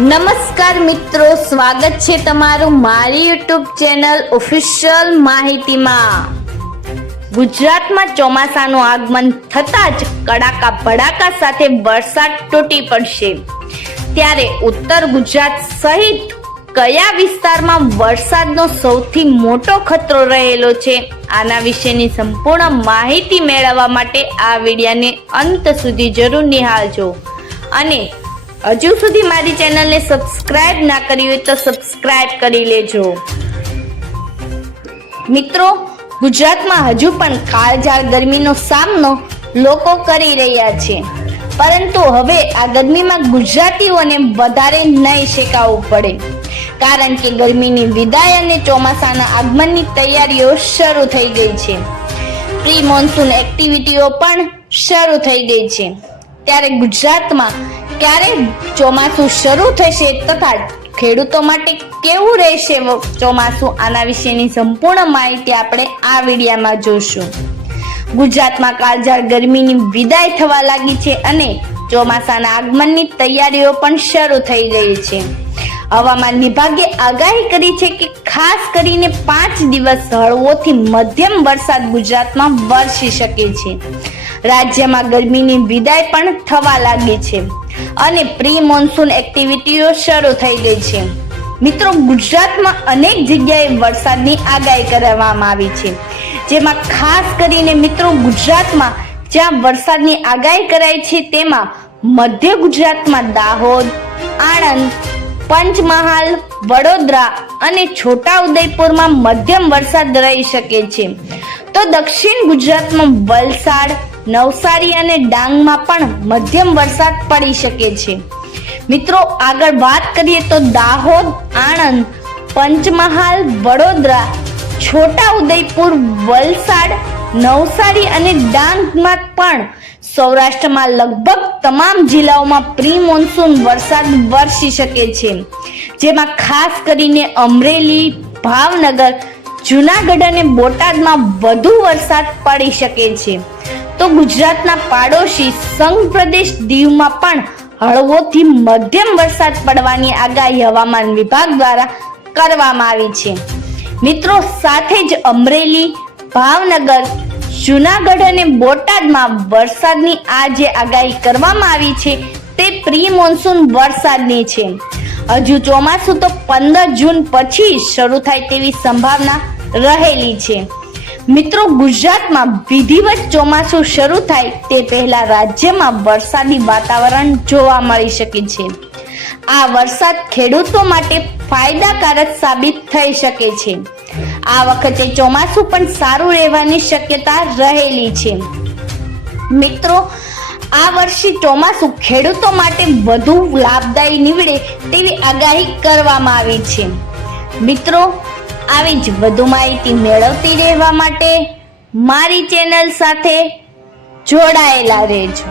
નમસ્કાર મિત્રો, સ્વાગત છે તમારું મારી યુટ્યુબ ચેનલ ઓફિશિયલ માહિતીમાં। ગુજરાતમાં ચોમાસાનું આગમન થતાં જ કડાકા ભડાકા સાથે વરસાદ તૂટી પડશે, ત્યારે ઉત્તર ગુજરાત સહિત કયા વિસ્તારમાં વરસાદનો સૌથી મોટો ખતરો રહેલો છે, આના વિશેની સંપૂર્ણ માહિતી મેળવવા માટે આ વિડિયોને અંત સુધી જરૂર નિહાળજો અને હજુ સુધી મારી ચેનલને સબસ્ક્રાઇબ ના કરી હોય તો સબસ્ક્રાઇબ કરી લેજો। મિત્રો, ગુજરાતમાં હજુ પણ કાળઝાળ ગરમીનો સામનો લોકો કરી રહ્યા છે, પરંતુ હવે આ ગરમીમાં ગુજરાતીઓને વધારે નહીં શેકાવવું પડે, કારણ કે ગરમીની વિદાય અને ચોમાસાના આગમનની તૈયારીઓ શરૂ થઈ ગઈ છે। પ્રી મોન્સૂન એક્ટિવિટીઓ પણ શરૂ થઈ ગઈ છે, ત્યારે ગુજરાતમાં ક્યારે ચોમાસું શરૂ થશે તથા ખેડૂતો માટે કેવું રહેશે ચોમાસું, આના વિશેની સંપૂર્ણ માહિતી આપણે આ વિડીયોમાં જોશું। ગુજરાતમાં કાળઝાળ ગરમીની વિદાય થવા લાગી છે અને ચોમાસાના આગમનની તૈયારીઓ પણ શરૂ થઈ ગઈ છે। હવામાન વિભાગે આગાહી કરી છે કે ખાસ કરીને 5 દિવસ હળવોથી મધ્યમ વરસાદ ગુજરાતમાં વરસી શકે છે। રાજ્યમાં ગરમીની વિદાય પણ થવા લાગી છે અને પ્રી મોન્સૂન એક્ટિવિટીઓ શરૂ થઈ ગઈ છે। મિત્રો, ગુજરાતમાં અનેક જગ્યાએ વરસાદની આગાહી કરવામાં આવી છે, જેમાં ખાસ કરીને મિત્રો ગુજરાતમાં જ્યાં વરસાદની આગાહી કરાઈ છે તેમાં મધ્ય ગુજરાતમાં દાહોદ, આણંદ, પંચમહાલ, વડોદરા અને છોટાઉદેપુરમાં મધ્યમ વરસાદ રહી શકે છે, તો દક્ષિણ ગુજરાતમાં વલસાડ, નવસારી અને ડાંગમાં પણ મધ્યમ વરસાદ પડી શકે છે। મિત્રો, આગળ વાત કરીએ તો દાહોદ, આણંદ, પંચમહાલ, વડોદરા, છોટાઉદેપુર, વલસાડ, નવસારી અને ડાંગમાં પણ સૌરાષ્ટ્રમાં લગભગ તમામ જિલ્લાઓમાં પ્રી મોન્સૂન વરસાદ વરસી શકે છે, જેમાં ખાસ કરીને અમરેલી, ભાવનગર, જૂનાગઢ અને બોટાદમાં વધુ વરસાદ પડી શકે છે। તો ગુજરાતના પાડોશી સંઘ પ્રદેશ દીવમાં પણ હળવોથી મધ્યમ વરસાદ પડવાની આગાહી હવામાન વિભાગ દ્વારા કરવામાં આવી છે। મિત્રો, સાથે જ અમરેલી, ભાવનગર, જૂનાગઢ અને બોટાદમાં વરસાદની આ જે આગાહી કરવામાં આવી છે તે પ્રી મોન્સૂન વરસાદની છે। હજુ ચોમાસું તો 15 જૂન પછી શરૂ થાય તેવી સંભાવના રહેલી છે। મિત્રો, ગુજરાતમાં વિધિવત ચોમાસું શરૂ થાય તે પહેલા રાજ્યમાં વરસાદી વાતાવરણ જોવા મળી શકે છે। આ વરસાદ ખેડૂતો માટે ફાયદાકારક સાબિત થઈ શકે છે। આ વખતે ચોમાસું પણ સારું રહેવાની શક્યતા રહેલી છે। મિત્રો, આ વર્ષે ચોમાસું ખેડૂતો માટે વધુ લાભદાયી નીવડે તેવી આગાહી કરવામાં આવી છે। મિત્રો, આવી જ વધુ માહિતી મેળવતી રહેવા માટે મારી ચેનલ સાથે જોડાયેલા રહેજો।